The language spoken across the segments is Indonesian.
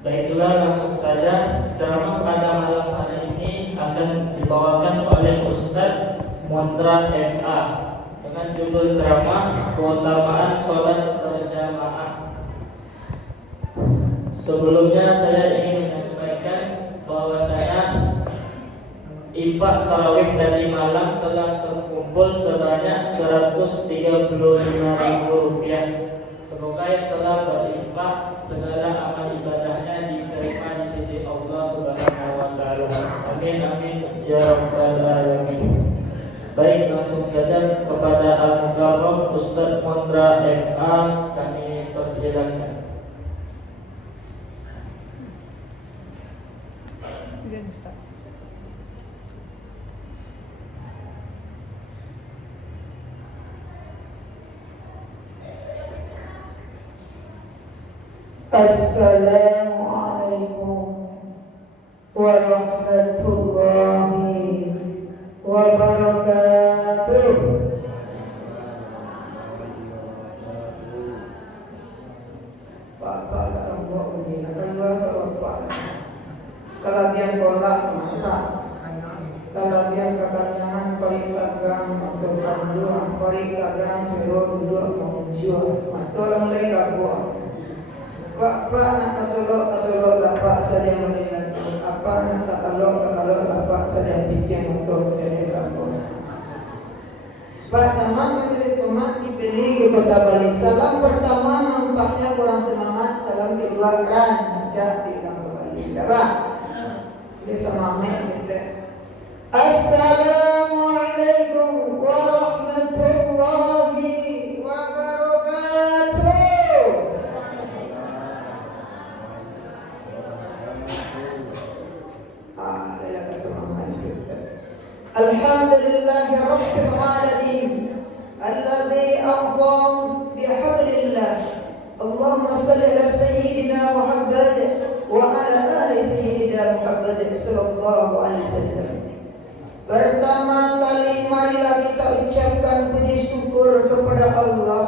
Baiklah, langsung saja ceramah pada malam hari ini akan dibawakan oleh Ustaz Mondra MA dengan judul ceramah keutamaan sholat berjamaah. Sebelumnya saya ingin menyampaikan bahwasanya infak tarawih tadi malam telah terkumpul sebanyak Rp135.000. Semoga yang telah berinfak segala amal ibadahnya diterima di sisi Allah Subhanahu wa taala. Amin amin ya rabbal alamin. Baik, langsung saja kepada Al-Mukarram Ustaz Mondra MA kami persilakan. Assalamualaikum warahmatullahi wabarakatuh. Bapak akan buat ini akan bahasa bapak. Kalau dia tolak masak, kalau dia kekanyangan paling lagang atau kandung paling lagang seluruh dua menjual. Maka mulai kabuat. Pak nak keselok lapak saja melihat. Apa nak kalau lapak saja bincang untuk jadi kampung. Pak zaman negeri tomat dipilih ke kota Bali. Salam pertama nampaknya kurang semangat. Salam kedua kan jak di kampung Bali. Tak pak? Ini sama mek sedek. Assalamualaikum warahmatullahi wabarakatuh. Alhamdulillahi Rabbil Alamin Alladhi a'zam bihablillah. Allahumma salli ala Sayyidina Muhammad wa ala ali Sayyidina Muhammad sallallahu alaihi wasallam. Pertama kali marilah kita ucapkan puji syukur kepada Allah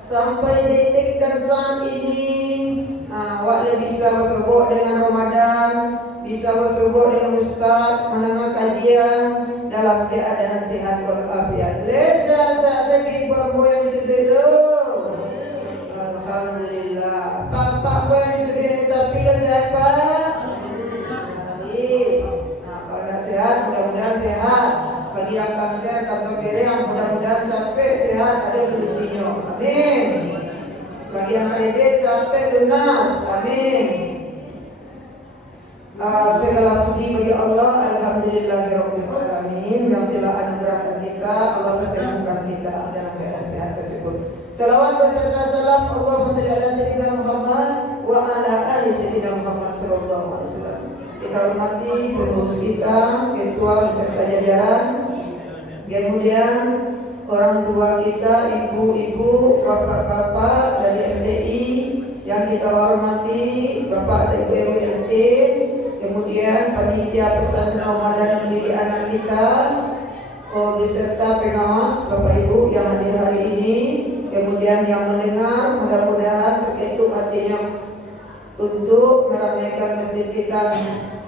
sampai detik dan saat ini awak bisa bersebut dengan Ramadan, bisa bersebut dengan Ustaz mendengar kajian dalam keadaan sehat walafiat. Let's sakit buah yang sedih tu. Alhamdulillah. Pak buah yang sedih tapi dah sehat pak. Baik. Kalau dah sehat mudah-mudahan sehat. Bagi yang kanker atau yang mudah-mudahan capek sehat ada solusinya. Amin. Bagi yang kredit capek lunas. Amin. Segala puji bagi Allah. Alhamdulillahirabbil alamin yang telah anugerahkan kita, Allah pertemukan kita dalam keadaan sehat tersebut. Salawat beserta salam Allahumma shalli ala sayyidina Muhammad wa ala ali sayyidina Muhammad sallallahu alaihi wasallam. Kita hormati pengurus kita, ketua beserta jajaran, kemudian orang tua kita, ibu-ibu, bapak-bapak dari MTI yang kita hormati, bapak dan ibu RT, kemudian panitia pesantren Ramadan yang mendidik anak kita, beserta pengawas bapak ibu yang hadir hari ini, kemudian yang mendengar, mudah-mudahan terketuk hatinya untuk meramaikan masjid kita,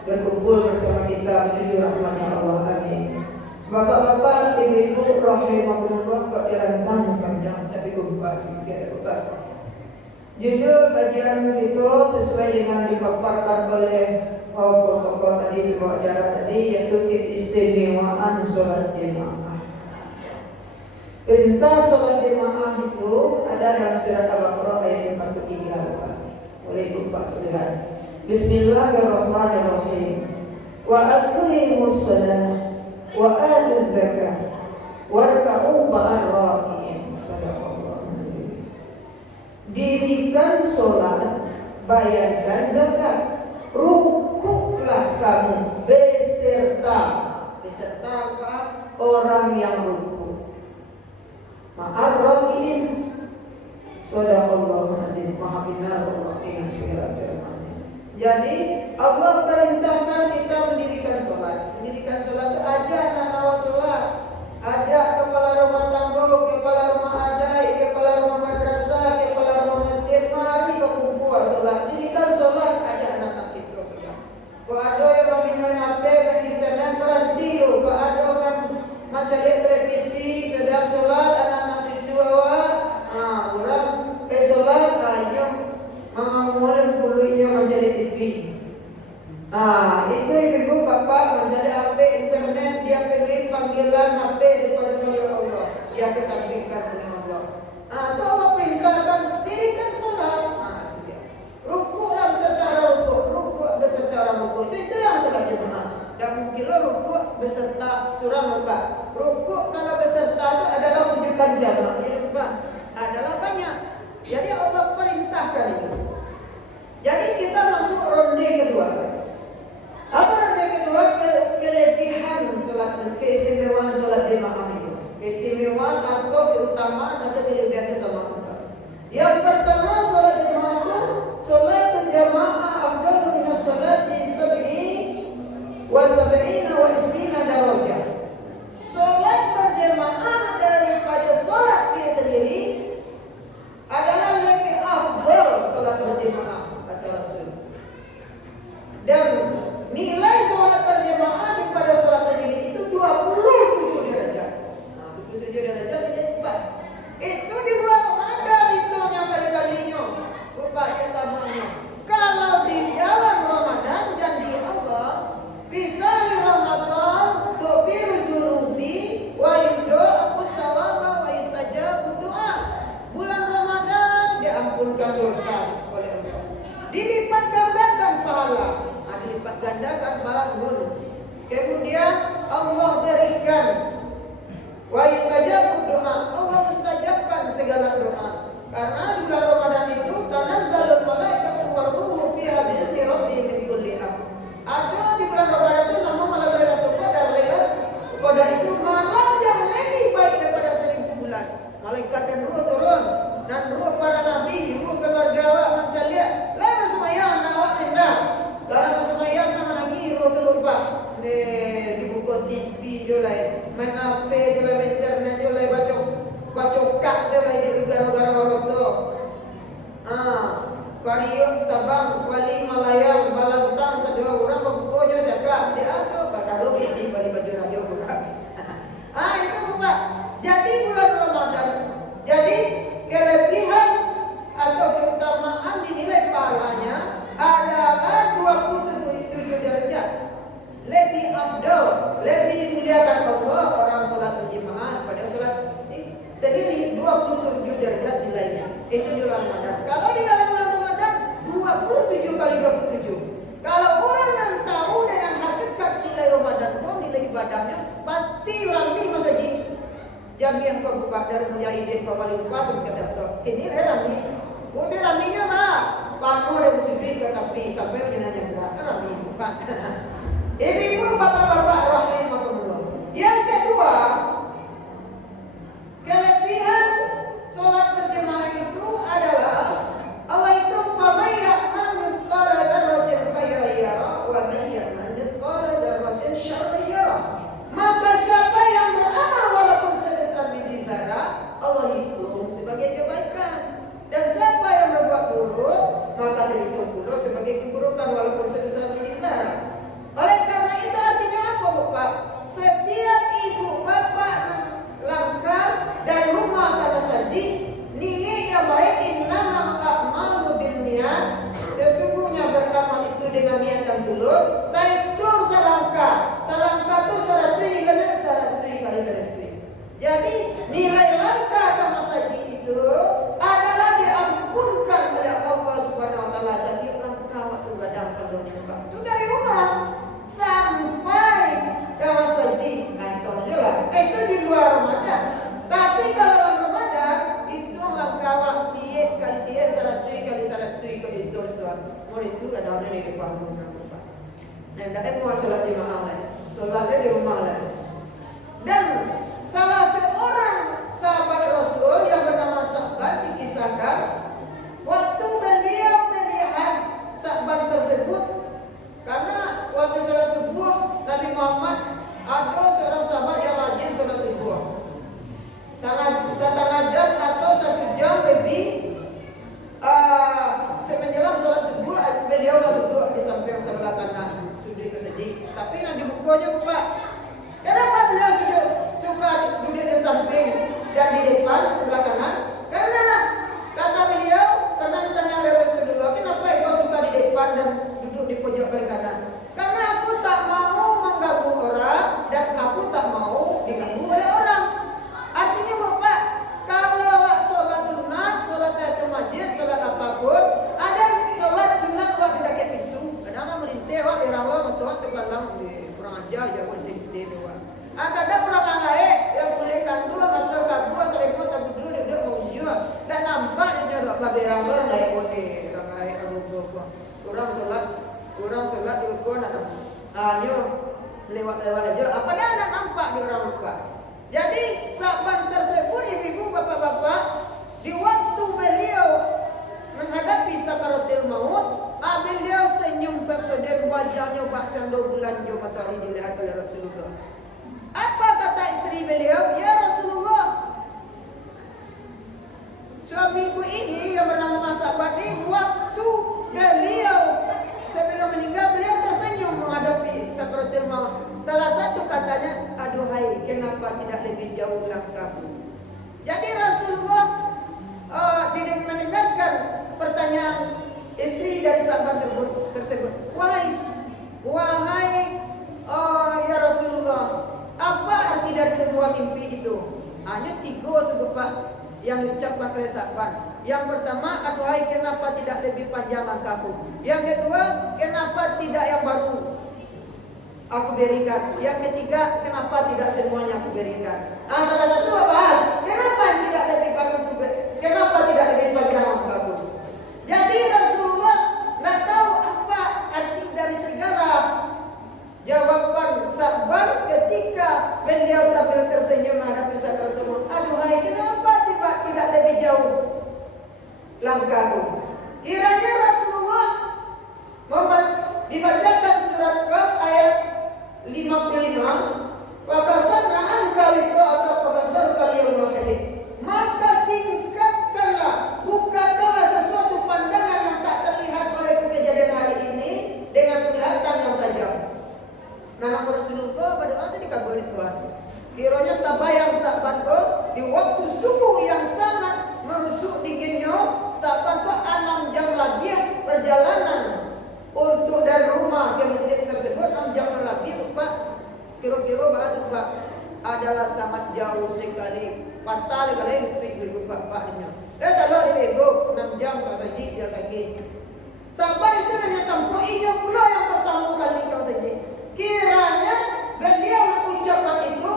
berkumpul bersama kita menuju rahmatnya Allah. Amin. Bapak-bapak, ibu-ibu, rahimahullah, kok dirantang panjang tapi kumpat sikit bapak. Judul kajian itu sesuai dengan dipaparkan oleh protokol tadi di bawah acara tadi, yaitu keistimewaan sholat jemaah. Perintah sholat jemaah itu ada dalam surat Al-Baqarah ayat 43. Oleh Bapak Saudara. Bismillahirrahmanirrahim. Wa aqimus shalah wa atuz zakah warka'u ma'ar raki'in. Sadaqallahu azim. Dirikan sholat, bayarkan zakat, rukuklah kamu beserta apa? Orang yang rukuk. Ma'ar raki'in. Sadaqallahu azim. Maha benar Allah dengan segala firman-Nya. Jadi Allah perintahkan kita mendirikan sholat. Mendirikan sholat itu ajak anak nawas sholat, ajak kepala rumah tangga, kepala rumah adai, kepala rumah madrasah, kepala rumah masjid, mari berkumpul sholat. Dirikan sholat, ajak anak TV. Itu ibu bapak mencari HP internet, dia pilih panggilan HP daripada panggil Allah, dia kesampingkan dengan Allah. Itu Allah perintahkan dirikan salat. Itu dia. Rukuklah beserta rukuk, rukuk beserta rukuk. Itu yang salat jemaah. Dan mungkin rukuk beserta surah Al-Baqarah. Rukuk kalau beserta itu adalah menunjukkan jamak, ya Pak. Adalah banyak. Jadi Allah perintahkan itu. Jadi kita masuk ronde kedua. Apa ronde kedua? Kelebihan salat, keistimewaan salat jemaah itu. Keistimewaan atau keutamaan atau kelebihannya sama Allah. Yang pertama salat jemaah itu, salat jemaah afdalu min as-salati wa ismina darajah. Salat berjamaah daripada salat dia sendiri adalah lebih afdal salat berjamaah kata Rasul. Dan nilai salat berjamaah daripada salat sendiri itu 27 derajat. 27 derajat ini cepat. Itu di luar Ramadan itu yang kali-kalinya. Upaya utamanya. Kalau di dalam Ramadan janji Allah bisa di Ramadan tubir zunubi wa yudha'u sawaba wa yustajabu doa. Bulan Ramadan diampunkan dosa oleh Allah. Dilipat gandakan pahala. Dilipat gandakan pahala dulu. Kemudian Allah berikan wa yustajabu doa. Allah mustajabkan segala doa. Karena di bulan Ramadan itu tanazzalul malaikatu waruhu fiha bi'izni rabbihim min kulli amr. Ada di bulan Ramadan itu nama malam Lailatul Qadar. Lailatul Qadar itu malam yang lebih baik daripada 1000 bulan. Malaikat dan ruh turun, dan ruh para nabi, ruh keluarga awak mencaliak. Lah bersemayam awak tenda. Dalam bersemayam nama lagi ruh tu lupa. Di buku TV julai, main HP julai, main internet julai, baca kak julai di negara-negara orang tu. Pariuk tabang wali malayang balantang sedua orang membukunya cakap dia ada bakal ini balik baju radio bukan. Itu bukan. Jadi bulan Ramadan. Jadi kelebihan atau keutamaan dinilai pahalanya adalah 27 derajat. Lebih afdal, lebih dimuliakan Allah orang salat berjamaah pada salat sendiri 27 derajat nilainya. Itu di bulan Ramadan. Kalau di dalam bulan Ramadan 27 kali 27. Kalau orang yang tahu dengan hakikat nilai Ramadan kau nilai ibadahnya pasti ramai masjid. Jam yang kau buka dari mujahidin kau paling lupa sampai kata ini nilai ramai. Putih raminya mah panu dari sudut ke tepi sampai menyenangkan berat ramai buka. Ibu bapak-bapak rahimahullah. Yang kedua, kelebihan salat berjamaah itu adalah Allah itu mamayyaman mithqala dzarratin khairan yara wa mayyyaman mithqala dzarratin syarran yara. Maka siapa yang beramal walaupun sebesar biji zarah, Allah hitung sebagai kebaikan. Dan siapa yang berbuat buruk, maka dihitung pula sebagai keburukan walaupun sebesar biji zarah. Oleh karena itu artinya apa, Bapak? Setiap ibu bapak langkah dari rumah ke masjid, niat yang baik innamal a'malu binniyat. Sesungguhnya beramal itu dengan niat yang tulus. Tahitung selangkah. Selangkah itu 100 nilainya 100 kali 100. Jadi nilai langkah ke masjid itu adalah diampunkan oleh Allah Subhanahu wa taala setiap langkah waktu gadang pendonnya, Pak. Itu dari rumah sampai ke masjid. Itu aja lah. Itu di luar Ramadan. Tapi kalau dalam Ramadan itu langkah wak cie kali cie 100 kali 100 ke betul tuan. Mau itu ada orang di depan rumah. Nah, dah mau salat jemaah lah. Salatnya di rumah lah. Dan salah seorang sahabat Rasul yang bernama Sa'ban dikisahkan waktu beliau melihat Sa'ban tersebut, karena waktu salat subuh Nabi Muhammad ada seorang sahabat yang rajin salat subuh. Setengah jam atau 1 jam lebih semenjelang salat subuh beliau duduk di samping sebelah kanan sudut masjid. Tapi yang dibukanya Bapak. Dan kurang sholat di rukun ada. Ayo lewat aja. Apa dah nak nampak di orang Mekah. Jadi sahabat tersebut ibu-ibu bapak-bapak di waktu beliau menghadapi sakaratul maut, beliau senyum bersedih wajahnya bak candau bulan jo matahari dilihat oleh Rasulullah. Apa kata istri beliau? Ya Rasulullah, suamiku ini yang bernama sahabat ini waktu beliau sebelum meninggal beliau tersenyum menghadapi sakaratul maut. Salah satu katanya, aduhai kenapa tidak lebih jauh langkahmu. Jadi Rasulullah mendengarkan pertanyaan istri dari sahabat tersebut. Wahai ya Rasulullah, apa arti dari sebuah mimpi itu? Hanya 3 tuh Bapak yang diucapkan oleh sahabat. Yang pertama, aduhai kenapa tidak lebih panjang langkahku. Yang kedua, kenapa tidak yang baru aku berikan. Yang ketiga, kenapa tidak semuanya aku berikan. Salah satu bahas, kenapa tidak lebih baru, kenapa tidak lebih panjang langkahku. Jadi Rasulullah tidak tahu apa arti dari segala jawaban sahabat ketika beliau tampil tersenyum menghadapi sakaratul maut. Aduhai kenapa tidak lebih jauh langkahku. Kiranya Rasulullah dibacakan surat Qaf ayat 55, wa kasarna anka wiqa'aka fa basarka al-yawma hadid. Maka singkatkanlah, bukakanlah sesuatu pandangan yang tak terlihat oleh kejadian hari ini dengan penglihatan yang tajam. Nah, Rasulullah berdoa tadi dikabuli Tuhan. Kiranya tabayang sahabatku di waktu subuh yang sangat menusuk dinginnya, sahabatku 6 jam lagi perjalanan untuk dari rumah ke masjid tersebut 6 jam lagi Pak. Kira-kira Pak adalah sangat jauh sekali. Fatal kali itu Pak nya. Kalau dibego 6 jam kau saja jalan kaki. Sahabat itu hanya tempuh ini pula yang pertama kali kau saja. Kiranya beliau mengucapkan itu,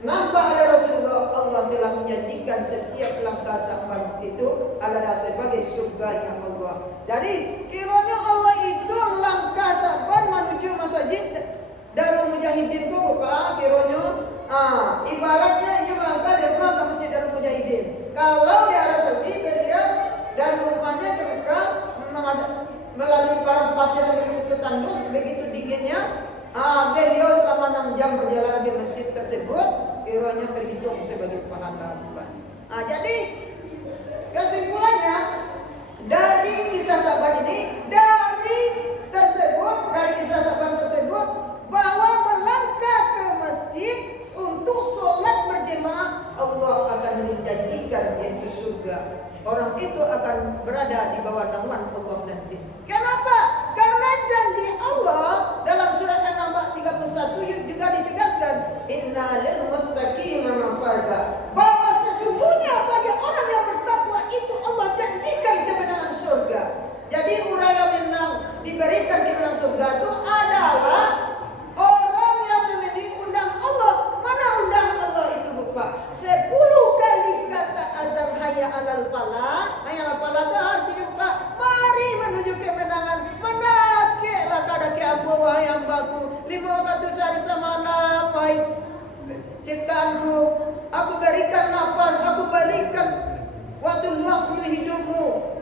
nampak oleh Rasulullah Allah telah menjadikan setiap langkah sahabat itu adalah sebagai surganya Allah. Jadi kiranya Allah itu langkah sahabat menuju masjid Darul Mujahidin ku Bapak, kiranya ibaratnya ia melangkah dari rumah ke masjid Darul Mujahidin. Kalau di Arab Saudi beliau dari rumahnya ke Mekah melalui padang pasir yang begitu tandus, begitu dinginnya, beliau selama 6 jam berjalan ke masjid tersebut, kiranya terhitung sebagai pahala. Jadi kesimpulannya dari kisah sahabat ini, dari kisah sahabat tersebut, bahwa melangkah ke masjid untuk sholat berjemaah Allah akan menjanjikan yaitu surga. Orang itu akan berada di bawah naungan Allah nanti. Kenapa? Karena janji Allah dalam surat An-Naba 31 juga ditegaskan, Inna lil muttaqina mafaza, bahwa sesungguhnya bagi orang yang bertakwa itu Allah janjikan kemenangan surga. Jadi orang yang menang diberikan kemenangan surga itu adalah orang yang memenuhi undang Allah. Mana undang Allah itu Bapak? 10 kali kata azan hayya alal falah. Hayya alal falah itu artinya Bapak, mari menuju kemenangan. Mendakiklah kadaki abu wahai hambaku 5 waktu sehari semalam wahai ciptaanku. Aku berikan nafas, aku berikan waktu luang untuk hidupmu.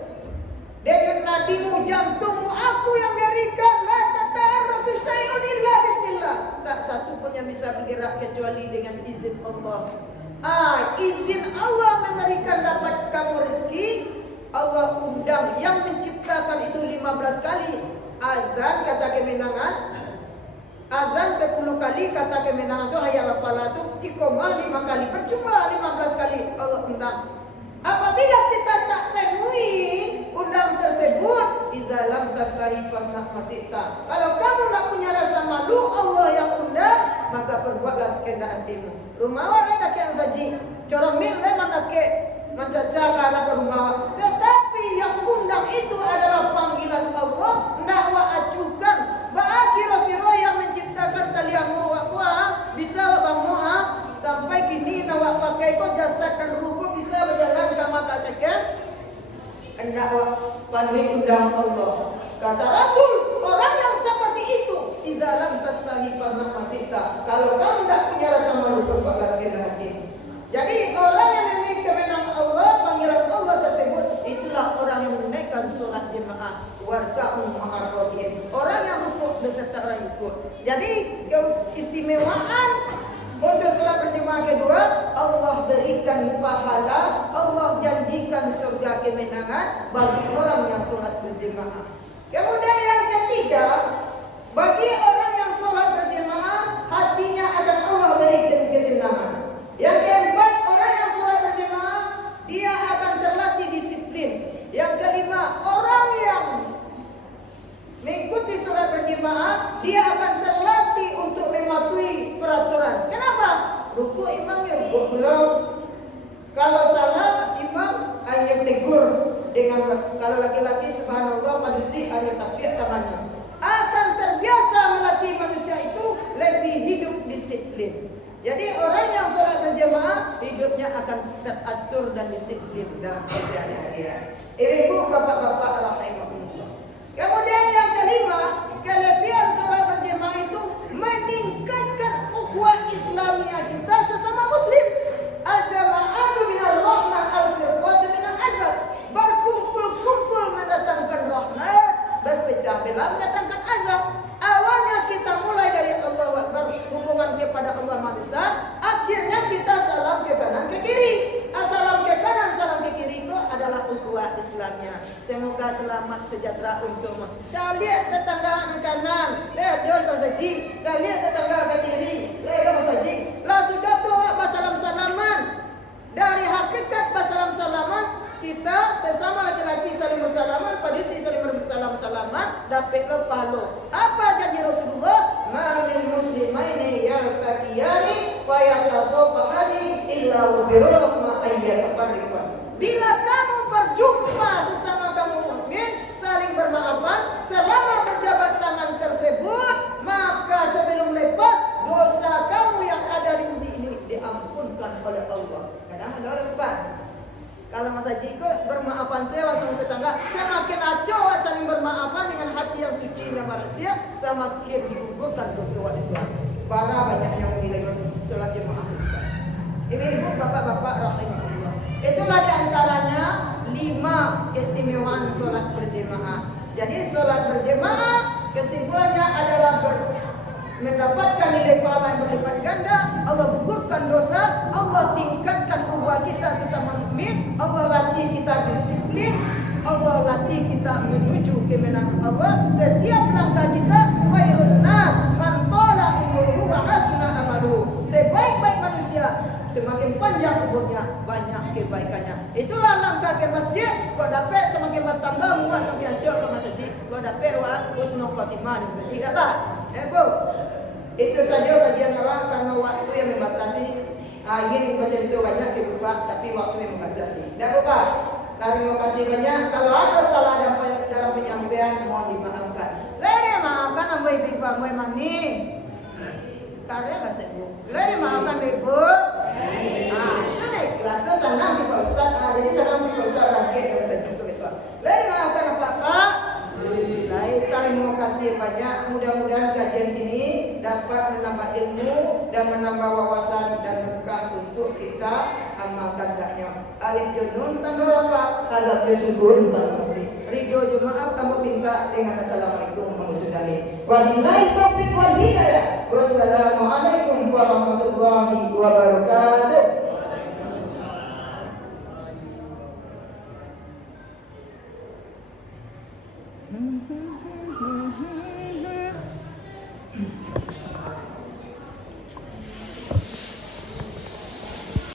Dengan nadimu, jantungmu, aku yang berikan. La tatarruku syai'un illa bismillah. Tak satu pun yang bisa bergerak kecuali dengan izin Allah. Izin Allah memberikan dapat kamu rezeki. Allah undang yang menciptakan itu 15 kali azan kata kemenangan. Azan 10 kali kata kemenangan itu hayya alal falah itu iqamah 5 kali. Percuma 15 kali Allah undang. Apabila kita tak penuhi undang tersebut, izalam taslahi fasnah masita. Kalau kamu tak punya rasa malu Allah yang undang, maka perbuatlah sekehendak hatimu. Rumah orang dak yang saji, corong mil leman dak mencacakan ke rumah. Tetapi yang undang itu adalah panggilan Allah, ndak wa acukan. Ba kira-kira yang menciptakan taliamu wa bisa bangun sampai kini nawak pakai kok jasad dan ruku bisa berjalan sama katakan hendak panik undang Allah. tersebut. Jadi keistimewaan untuk sholat berjemaah kedua, Allah berikan pahala, Allah janjikan surga kemenangan bagi orang yang sholat berjemaah. Kemudian yang ketiga, bagi orang yang sholat berjemaah, hatinya akan Allah berikan ketenangan. Yang keempat, orang yang sholat berjemaah, dia akan terlatih disiplin. Yang kelima, orang yang mengikuti sholat berjemaah, dia akan terlatih untuk mematuhi peraturan. Kenapa? Ruku imamnya belum. Kalau salah, imam hanya tegur dengan, kalau laki-laki subhanallah, manusia hanya tapir tangannya. Akan terbiasa melatih manusia itu lebih hidup disiplin. Jadi orang yang sholat berjemaah hidupnya akan teratur dan disiplin dalam keseharian. Ibu, bapak-bapak rahimahumullah. Kemudian yang kelima, kelebihan sholat berjemaah itu meningkatkan ukhuwah Islamiyah kita sesama muslim. Al-jama'atu minar rahmah, al-firqatu minar azab. Berkumpul-kumpul mendatangkan rahmat, berpecah belah mendatangkan azab. Awalnya kita mulai dari Allahu Akbar, hubungan kepada Allah Maha Besar. Akhirnya kita salam ke kanan ke kiri. Salam ke kanan, salam ke kiri itu adalah ukhuwah Islamnya. Semoga selamat sejahtera untukmu. Caliat tetangga kanan, lihat dia kau saji. Caliat tetangga ke kiri, lihat kau saji. Lah sudah tu basalam-salaman. Dari hakikat basalam-salaman, kita sesama laki-laki saling bersalaman, padusi saling bersalam-salaman, dapat pahala. Apa janji Rasulullah? Ma min muslimaini yaltaqiyani fa yatasafahani illa birrahma ayyatafarriqan. Bila kamu berjumpa sesama kamu mukmin, saling bermaafan, selama berjabat tangan tersebut, maka sebelum lepas dosa kamu yang ada di bumi ini diampunkan oleh Allah. Kadang-kadang lepas. Kalau Mas Haji kok bermaafan saya sama tetangga, semakin acuh saling bermaafan dengan hati yang suci dan manusia, semakin digugurkan dosa itu. Para banyak yang menilai sholat jemaah. Ibu-ibu, bapak-bapak rahimahullah. Itulah diantaranya 5 keistimewaan sholat berjemaah. Jadi sholat berjemaah kesimpulannya adalah mendapatkan nilai pahala yang berlipat ganda, Allah gugurkan dosa, Allah tingkatkan ukhuwah kita sesama mukmin, Allah latih kita disiplin, Allah latih kita menuju kemenangan Allah. Setiap langkah kita khairun nas man tala umruhu wa hasuna amaluhu. Sebaik-baik manusia, semakin panjang umurnya, banyak kebaikannya. Itulah langkah ke masjid. Kau dapat semakin bertambah muat semakin acok ke masjid. Kau dapat wa husnul khatimah di masjid. Dapat? Bu. Itu saja kajian awal karena waktu yang membatasi. Ingin baca itu banyak Bapak, tapi waktu yang membatasi. Dah Bapak. Terima kasih banyak. Kalau ada salah dalam penyampaian mohon dimaafkan. Lere maafkan ambai Bapak, ambai mani. Karya lah Bu. Lere maafkan Ibu. Itu naik kelas tu sana di Pak Ustaz. Jadi sana di Pak Ustaz bangkit yang saya cukup itu. Lere maafkan Bapak. Baik, terima kasih banyak. Mudah-mudahan kajian ini dapat menambah ilmu dan menambah wawasan dan berkah untuk kita amalkan daknya. Alif junun tanurapa, hazab syukur tanuri. Ridho jemaah kamu minta dengan assalamualaikum warahmatullahi wabarakatuh. Wabillahi taufiq wal hidayah. Wassalamualaikum warahmatullahi wabarakatuh.